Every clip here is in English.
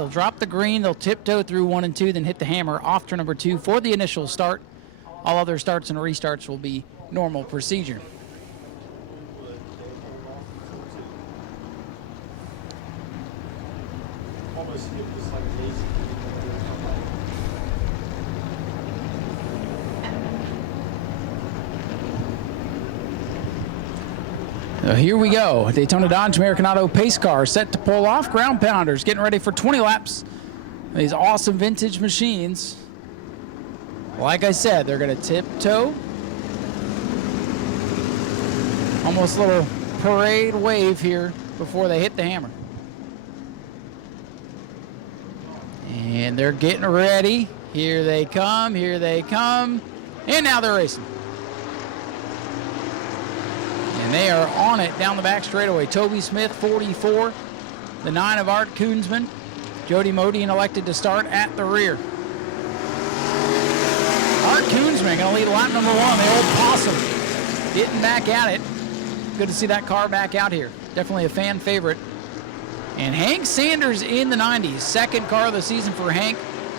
They'll drop the green, they'll tiptoe through 1 and 2, then hit the hammer off turn number 2 for the initial start. All other starts and restarts will be normal procedure. Here we go. Daytona Dodge American Auto pace car set to pull off. Ground pounders getting ready for 20 laps. These awesome vintage machines. Like I said, they're going to tiptoe. Almost a little parade wave here before they hit the hammer. And they're getting ready. Here they come, here they come. And now they're racing. And they are on it down the back straightaway. Toby Smith, 44. The 9 of Art Koonsman. Jody Modine elected to start at the rear. Art Koonsman going to lead lap number 1. The old possum getting back at it. Good to see that car back out here. Definitely a fan favorite. And Hank Sanders in the 90s. Second car of the season for Hank.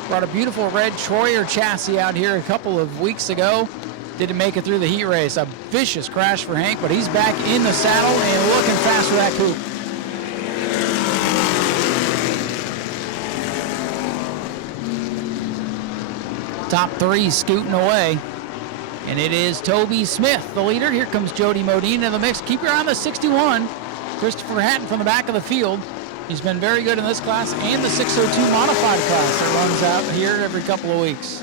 Brought a beautiful red Troyer chassis out here a couple of weeks ago. Didn't make it through the heat race. A vicious crash for Hank, but he's back in the saddle and looking fast for that coupe. Top 3 scooting away. And it is Toby Smith, the leader. Here comes Jody Modine in the mix. Keep your eye on the 61. Christopher Hatton from the back of the field. He's been very good in this class and the 602 modified class that runs out here every couple of weeks.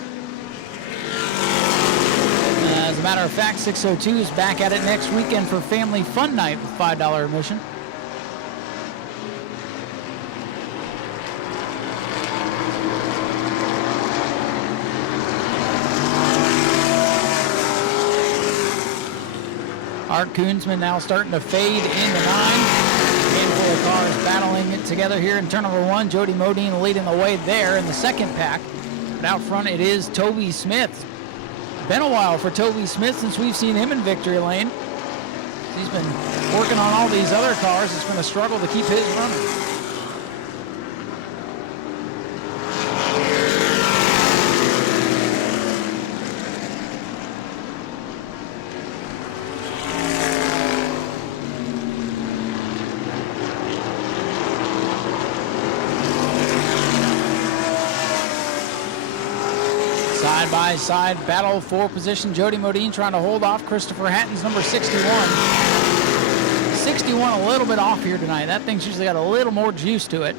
As a matter of fact, 602 is back at it next weekend for Family Fun Night with $5 admission. Art Koonsman now starting to fade into 9. Handful of cars battling it together here in turn number 1. Jody Modine leading the way there in the second pack. But out front it is Toby Smith. Been a while for Toby Smith since we've seen him in victory lane. He's been working on all these other cars. It's been a struggle to keep his running. Side by side battle for position. Jody Modine trying to hold off Christopher Hatton's number 61. 61 a little bit off here tonight. That thing's usually got a little more juice to it.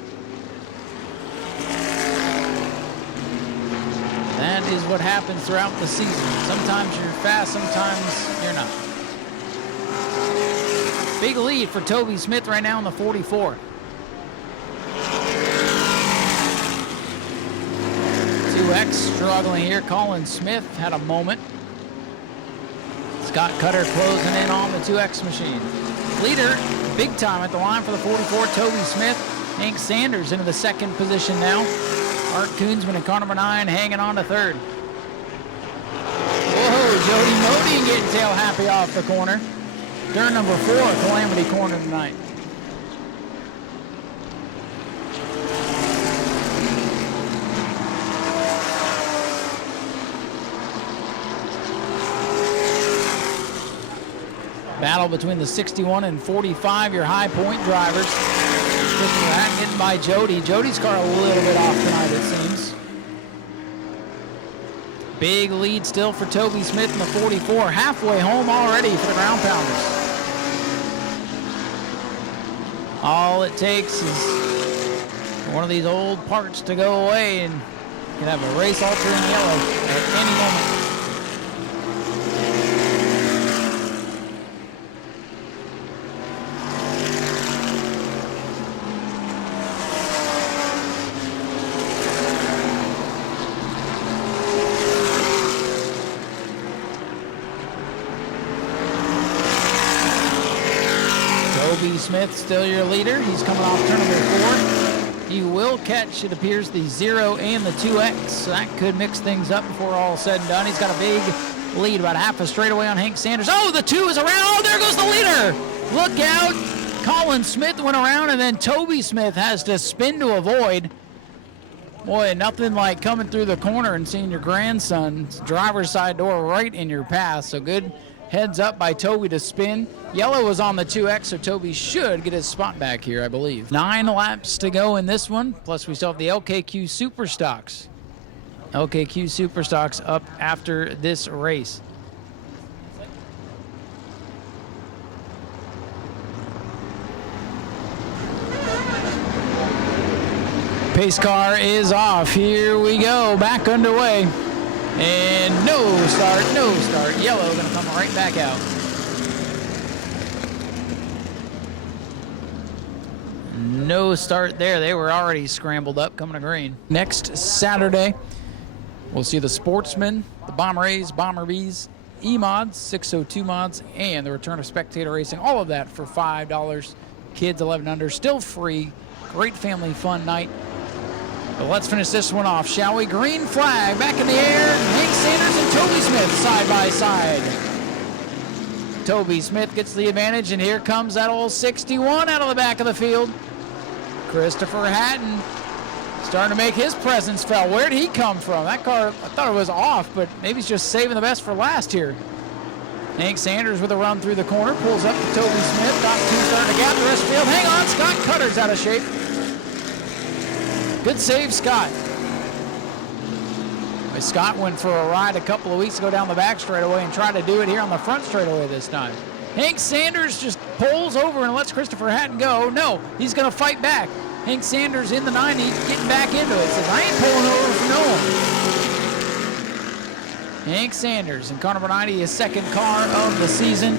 That is what happens throughout the season. Sometimes you're fast, sometimes you're not. Big lead for Toby Smith right now in the 44. X struggling here. Colin Smith had a moment. Scott Cutter closing in on the 2X machine. Leader, big time at the line for the 44, Toby Smith. Hank Sanders into the second position now. Art Koonsman in car number 9 hanging on to third. Whoa, Jody Modine getting tail happy off the corner. Turn number 4, Calamity Corner tonight. Battle between the 61 and 45, your high point drivers. Christopher Hatton getting by Jody. Jody's car a little bit off tonight, it seems. Big lead still for Toby Smith in the 44. Halfway home already for the ground pounders. All it takes is one of these old parts to go away and you can have a race alter in yellow at any moment. Toby Smith still your leader. He's coming off turn number 4. He will catch, it appears, the 0 and the 2X. So that could mix things up before all is said and done. He's got a big lead, about half a straightaway on Hank Sanders. Oh, the 2 is around. Oh, there goes the leader. Look out. Colin Smith went around, and then Toby Smith has to spin to avoid. Boy, nothing like coming through the corner and seeing your grandson's driver's side door right in your path. So good heads up by Toby to spin. Yellow was on the 2X, so Toby should get his spot back here, I believe. 9 laps to go in this one, plus we still have the LKQ Superstocks. LKQ Superstocks up after this race. Pace car is off. Here we go. Back underway. And no start, no start. Yellow going to come right back out. No start there. They were already scrambled up coming to green. Next Saturday, we'll see the Sportsmen, the Bomber A's, Bomber B's, E-Mods, 602 mods, and the return of spectator racing. All of that for $5. Kids 11 under, still free. Great family fun night. But let's finish this one off, shall we? Green flag back in the air. Hank Sanders and Toby Smith side by side. Toby Smith gets the advantage, and here comes that old 61 out of the back of the field. Christopher Hatton starting to make his presence felt. Where did he come from? That car, I thought it was off, but maybe he's just saving the best for last here. Hank Sanders with a run through the corner, pulls up to Toby Smith. Top two starting to gap the rest of the field. Hang on, Scott Cutter's out of shape. Good save, Scott. Scott went for a ride a couple of weeks ago down the back straightaway and tried to do it here on the front straightaway this time. Hank Sanders just pulls over and lets Christopher Hatton go. No, he's going to fight back. Hank Sanders in the 90, getting back into it. Says, I ain't pulling over for no one. Hank Sanders in car number 90, his second car of the season.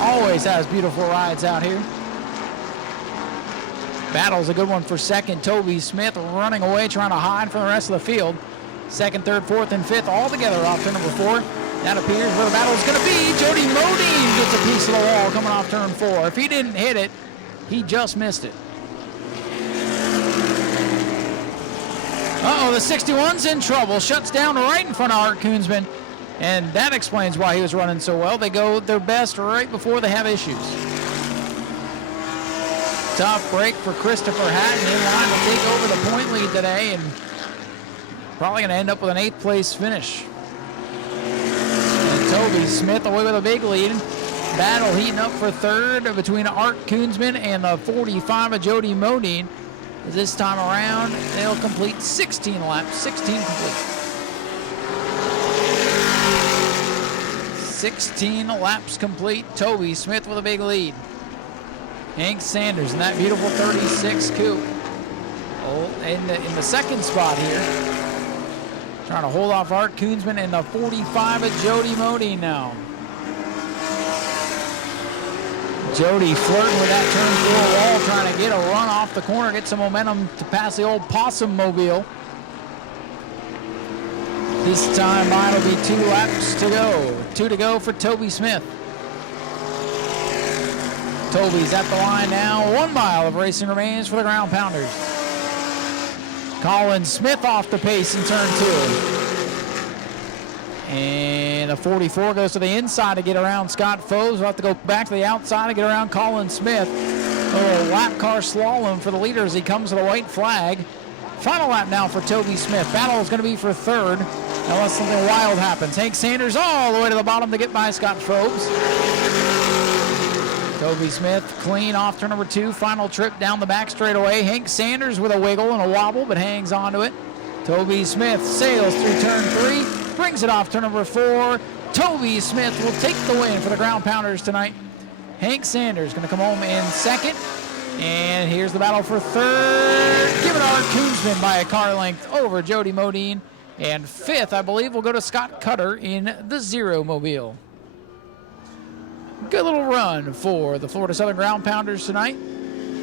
Always has beautiful rides out here. Battle's a good one for second. Toby Smith running away, trying to hide from the rest of the field. Second, third, fourth, and fifth all together off turn number 4. That appears where the battle's going to be. Jody Modine gets a piece of the wall coming off turn 4. If he didn't hit it, he just missed it. Uh-oh, the 61's in trouble. Shuts down right in front of Art Koonsman. And that explains why he was running so well. They go their best right before they have issues. Tough break for Christopher Hatton, in line to take over the point lead today, and probably going to end up with an 8th place finish. And Toby Smith away with a big lead. Battle heating up for third between Art Koonsman and the 45 of Jody Modine. This time around, they'll complete 16 laps, 16 complete. 16 laps complete. Toby Smith with a big lead. Hank Sanders in that beautiful 36 coupe. In the second spot here. Trying to hold off Art Koonsman and the 45 of Jody Modine now. Jody flirting with that turn 4 wall, trying to get a run off the corner, get some momentum to pass the old Possum Mobile. This time it'll be 2 laps to go. 2 to go for Toby Smith. Toby's at the line now. 1 mile of racing remains for the ground pounders. Colin Smith off the pace in turn 2. And a 44 goes to the inside to get around Scott Foes. We'll have to go back to the outside to get around Colin Smith. A little lap car slalom for the leader as he comes to the white flag. Final lap now for Toby Smith. Battle is going to be for third unless something wild happens. Hank Sanders all the way to the bottom to get by Scott Foes. Toby Smith clean off turn number 2. Final trip down the back straightaway. Hank Sanders with a wiggle and a wobble, but hangs onto it. Toby Smith sails through turn 3, brings it off turn number 4. Toby Smith will take the win for the ground pounders tonight. Hank Sanders going to come home in second. And here's the battle for third. Giving Art Koonsman by a car length over Jody Modine. And fifth, I believe, will go to Scott Cutter in the Zero Mobile. Good little run for the Florida Southern Ground Pounders tonight.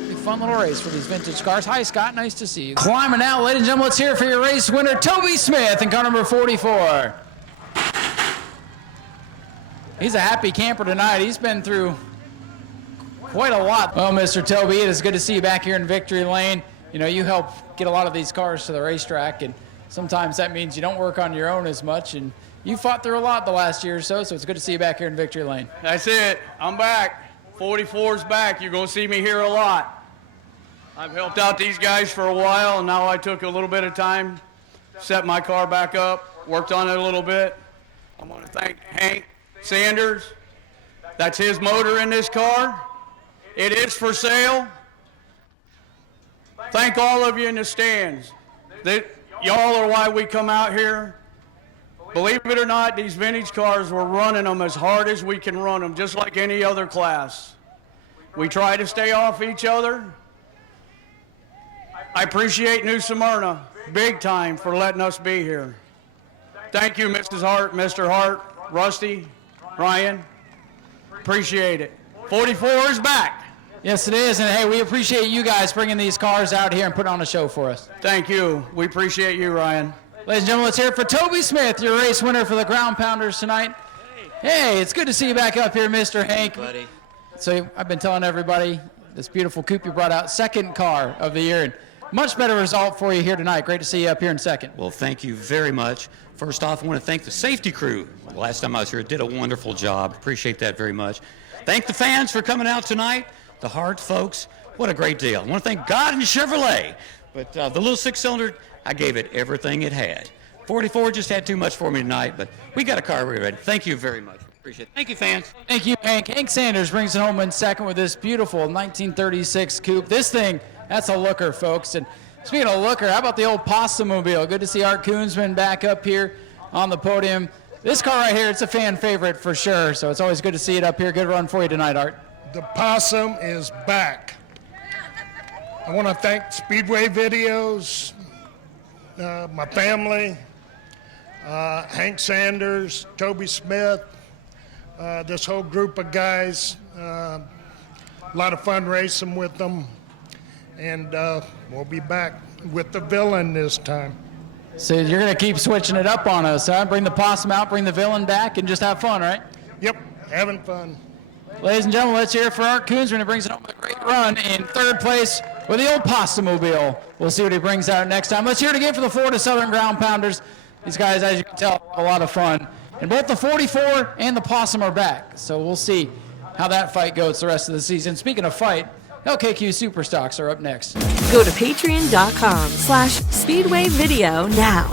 Big fun little race for these vintage cars. Hi, Scott. Nice to see you. Climbing out, ladies and gentlemen, let's hear it for your race winner, Toby Smith, in car number 44. He's a happy camper tonight. He's been through quite a lot. Well, Mr. Toby, it is good to see you back here in Victory Lane. You know, you help get a lot of these cars to the racetrack, and sometimes that means you don't work on your own as much, and you fought through a lot the last year or so, so it's good to see you back here in Victory Lane. That's it. I'm back. 44's back. You're going to see me here a lot. I've helped out these guys for a while, and now I took a little bit of time, set my car back up, worked on it a little bit. I want to thank Hank Sanders. That's his motor in this car. It is for sale. Thank all of you in the stands. Y'all are why we come out here. Believe it or not, these vintage cars, we're running them as hard as we can run them, just like any other class. We try to stay off each other. I appreciate New Smyrna big time for letting us be here. Thank you, Mrs. Hart, Mr. Hart, Rusty, Ryan. Appreciate it. 44 is back. Yes, it is. And hey, we appreciate you guys bringing these cars out here and putting on a show for us. Thank you. We appreciate you, Ryan. Ladies and gentlemen, let's hear it for Toby Smith, your race winner for the Ground Pounders tonight. Hey, it's good to see you back up here, Mr. Hank. Buddy. So I've been telling everybody, this beautiful coupe you brought out, second car of the year, and much better result for you here tonight. Great to see you up here in second. Well, thank you very much. First off, I want to thank the safety crew. The last time I was here, did a wonderful job. Appreciate that very much. Thank the fans for coming out tonight. The Hart folks, what a great deal. I want to thank God and Chevrolet. But the little six-cylinder, I gave it everything it had. 44 just had too much for me tonight, but we got a car ready. Thank you very much. Appreciate it. Thank you, fans. Thank you, Hank. Hank Sanders brings it home in second with this beautiful 1936 coupe. This thing, that's a looker, folks. And speaking of looker, how about the old Possum-mobile? Good to see Art Koonsman back up here on the podium. This car right here, it's a fan favorite for sure, so it's always good to see it up here. Good run for you tonight, Art. The Possum is back. I want to thank Speedway Videos, my family, Hank Sanders, Toby Smith, this whole group of guys. A lot of fun racing with them, and we'll be back with the villain this time. So you're going to keep switching it up on us, huh? Bring the Possum out, bring the villain back, and just have fun, right? Yep, having fun. Ladies and gentlemen, let's hear it for Art Koonsman, who brings it home with a great run in third place with the old Possum-mobile. We'll see what he brings out next time. Let's hear it again for the Florida Southern Ground Pounders. These guys, as you can tell, have a lot of fun. And both the 44 and the Possum are back. So we'll see how that fight goes the rest of the season. Speaking of fight, LKQ Superstocks are up next. Go to patreon.com/Speedway Video now.